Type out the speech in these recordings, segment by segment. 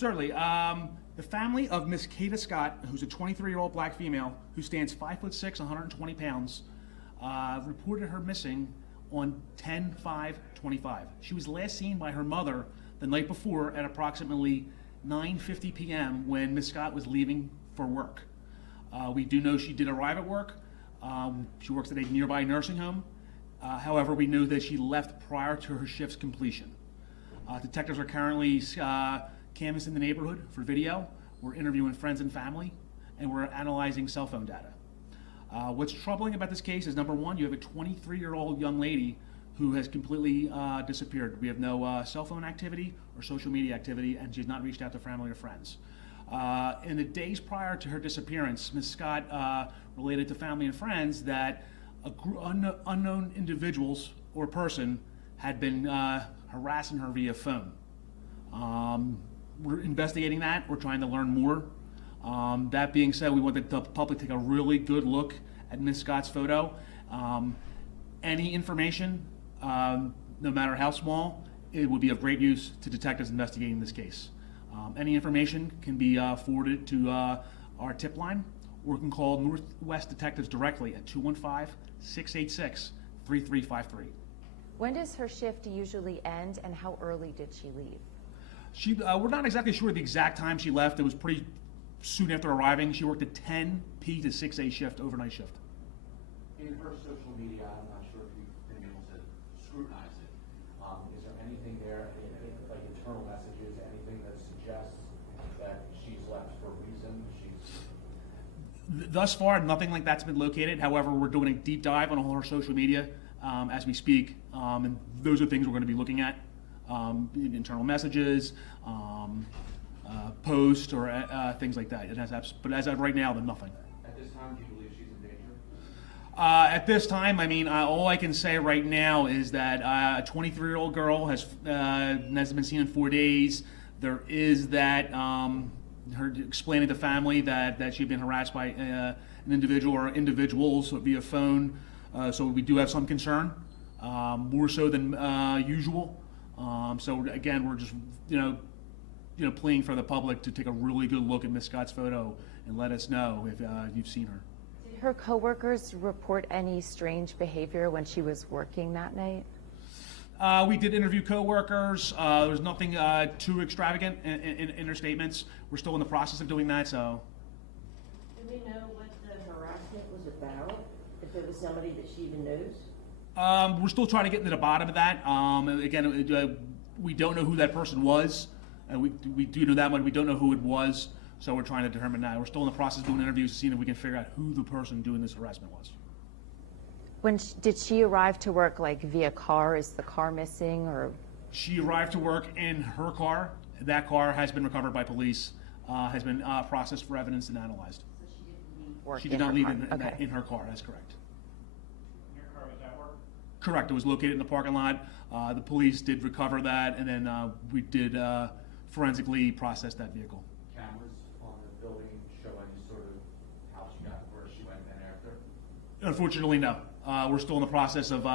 Certainly. The family of Miss Kada Scott, who's a 23-year-old black female who stands 5'6", 120 pounds, reported her missing on 10/5/25. She was last seen by her mother the night before at approximately 9:50 p.m. when Miss Scott was leaving for work. We do know she did arrive at work. She works at a nearby nursing home. However, we know that she left prior to her shift's completion. Detectives are currently canvassing the neighborhood for video. We're interviewing friends and family, and we're analyzing cell phone data. What's troubling about this case is, number one, you have a 23-year-old young lady who has completely disappeared. We have no cell phone activity or social media activity, and she's not reached out to family or friends. In the days prior to her disappearance, Ms. Scott related to family and friends that unknown individuals or person had been harassing her via phone. We're investigating that. We're trying to learn more. That being said, we want the public to take a really good look at Ms. Scott's photo. Any information, no matter how small, it would be of great use to detectives investigating this case. Any information can be forwarded to our tip line, or you can call Northwest Detectives directly at 215-686-3353. When does her shift usually end, and how early did she leave? We're not exactly sure the exact time she left. It was pretty soon after arriving. She worked a 10 p to 6 a shift, overnight shift. In her social media, I'm not sure if you've been able to scrutinize it. Is there anything there, like internal messages, anything that suggests that she's left for a reason? Thus far, nothing like that's been located. However, we're doing a deep dive on all her social media as we speak, and those are things we're going to be looking at. Internal messages, posts, or things like that. But as of right now, then nothing. At this time, do you believe she's in danger? At this time, I mean, all I can say right now is that a 23-year-old girl has been seen in 4 days. There is that her explaining to family that she'd been harassed by an individual or individuals via phone. So we do have some concern, more so than usual. So again, we're just pleading for the public to take a really good look at Miss Scott's photo and let us know if you've seen her. Did her coworkers report any strange behavior when she was working that night? We did interview coworkers. There was nothing too extravagant in her statements. We're still in the process of doing that. So. Do we know what the harassment was about? If it was somebody that she even knows? We're still trying to get to the bottom of that. Again, we don't know who that person was. We do know that much. We don't know who it was. So we're trying to determine that. We're still in the process of doing interviews, seeing if we can figure out who the person doing this harassment was. Did she arrive to work like via car? Is the car missing, or? She arrived to work in her car. That car has been recovered by police, has been processed for evidence and analyzed. So she didn't leave work. She did not leave in her car. That's correct. Your car was at work? Correct. It was located in the parking lot. The police did recover that, and then we did forensically process that vehicle. Cameras on the building show any sort of how she got where she went then after? Unfortunately, no. We're still in the process of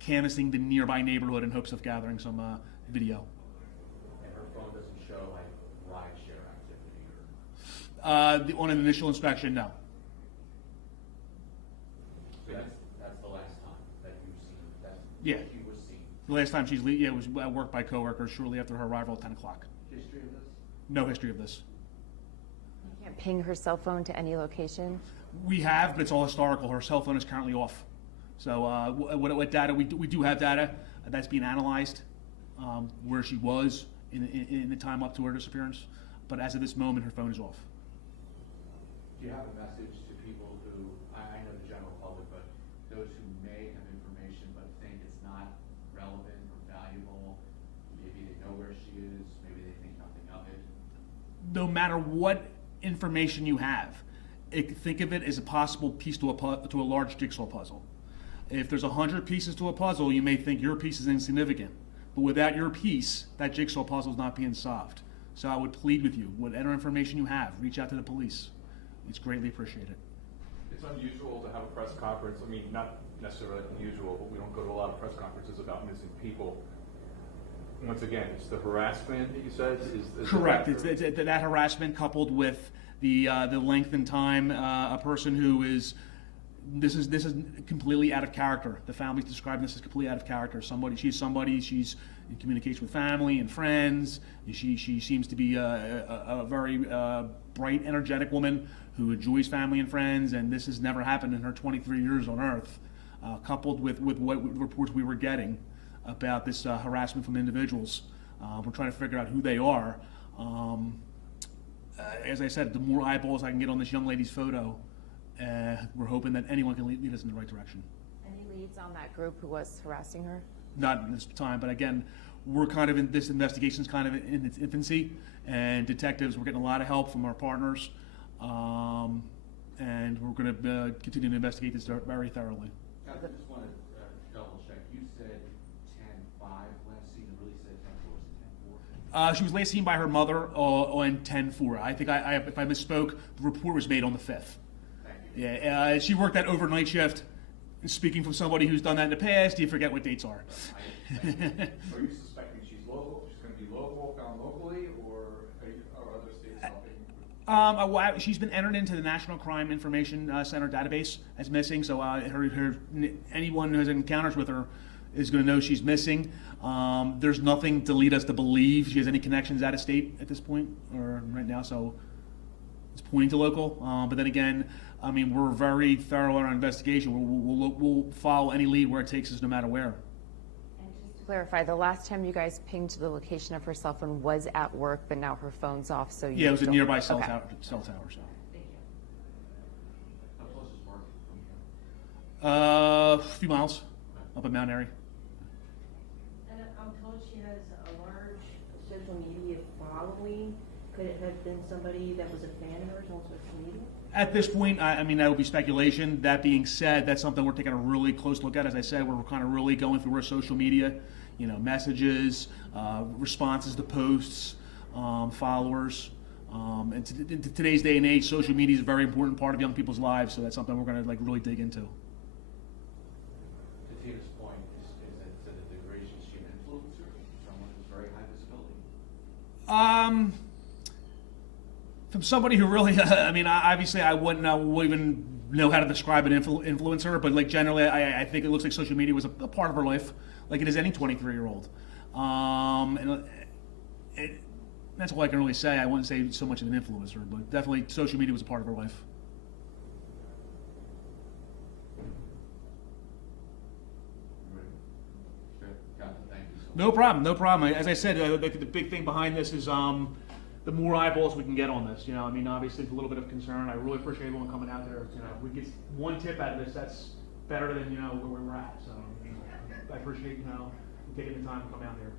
canvassing the nearby neighborhood in hopes of gathering some video. And her phone doesn't show like rideshare activity or? On an initial inspection, no. So that's the last time that you've seen that Yeah. she was seen. The last time it was at work by coworkers shortly after her arrival at 10 o'clock. History of this? No history of this. You can't ping her cell phone to any location? We have, but it's all historical. Her cell phone is currently off. So what data, we do have data that's being analyzed, where she was in the time up to her disappearance. But as of this moment, her phone is off. Do you have a message to people who, I know the general public, but those who may have information but think it's not relevant or valuable, maybe they know where she is, maybe they think nothing of it? No matter what information you have, think of it as a possible piece to a large jigsaw puzzle. If there's 100 pieces to a puzzle, you may think your piece is insignificant. But without your piece, that jigsaw puzzle is not being solved. So I would plead with you, whatever information you have, reach out to the police. It's greatly appreciated. It's unusual to have a press conference. I mean, not necessarily unusual, but we don't go to a lot of press conferences about missing people. once again, it's the harassment that you said is Correct. the factor? It's that harassment coupled with the length and time. A person who is this is completely out of character. The family's describing this as completely out of character. She's in communication with family and friends. She seems to be a very bright, energetic woman who enjoys family and friends, and this has never happened in her 23 years on Earth. Coupled with what reports we were getting about this harassment from individuals. We're trying to figure out who they are. As I said, the more eyeballs I can get on this young lady's photo, we're hoping that anyone can lead us in the right direction. Any leads on that group who was harassing her? Not in this time, but again, we're kind of this investigation's kind of in its infancy, and detectives, we're getting a lot of help from our partners, and we're going to continue to investigate this very thoroughly. I just want to double check. You said 10-5 last seen, it really said 10-4, She was last seen by her mother on 10-4. I think if I misspoke, the report was made on the 5th. Thank you. Yeah, she worked that overnight shift. Speaking from somebody who's done that in the past, you forget what dates are. Are you suspecting she's local? She's going to be local, found locally, or are other states helping? She's been entered into the National Crime Information Center database as missing, so anyone who has encounters with her is going to know she's missing. There's nothing to lead us to believe she has any connections out of state at this point, or right now, so it's pointing to local. But then again, I mean, we're very thorough in our investigation. We'll follow any lead where it takes us, no matter where. And just to clarify, the last time you guys pinged the location of her cell phone was at work, but now her phone's off, so you Yeah, it was a don't- nearby cell okay. tower. So. Thank you. How close is Market from here? A few miles up in Mount Airy. And I'm told she has a large social media following. Could it have been somebody that was a fan of hers on social media? At this point, I mean, that would be speculation. That being said, that's something we're taking a really close look at. As I said, we're kind of really going through our social media, messages, responses to posts, followers. And in today's day and age, social media is a very important part of young people's lives, so that's something we're going to really dig into. To Tina's point, is that to the degree she's an influencer, someone who's very high visibility? From somebody who really, I mean, obviously I wouldn't even know how to describe an influencer, but like generally, I think it looks like social media was a part of her life, like it is any 23-year-old. That's all I can really say. I wouldn't say so much of an influencer, but definitely social media was a part of her life. Sure. Got it. Thank you so much. No problem, no problem. As I said, the big thing behind this is the more eyeballs we can get on this. I mean, obviously it's a little bit of concern. I really appreciate everyone coming out there. If we get one tip out of this, that's better than where we're at. So I appreciate taking the time to come out here.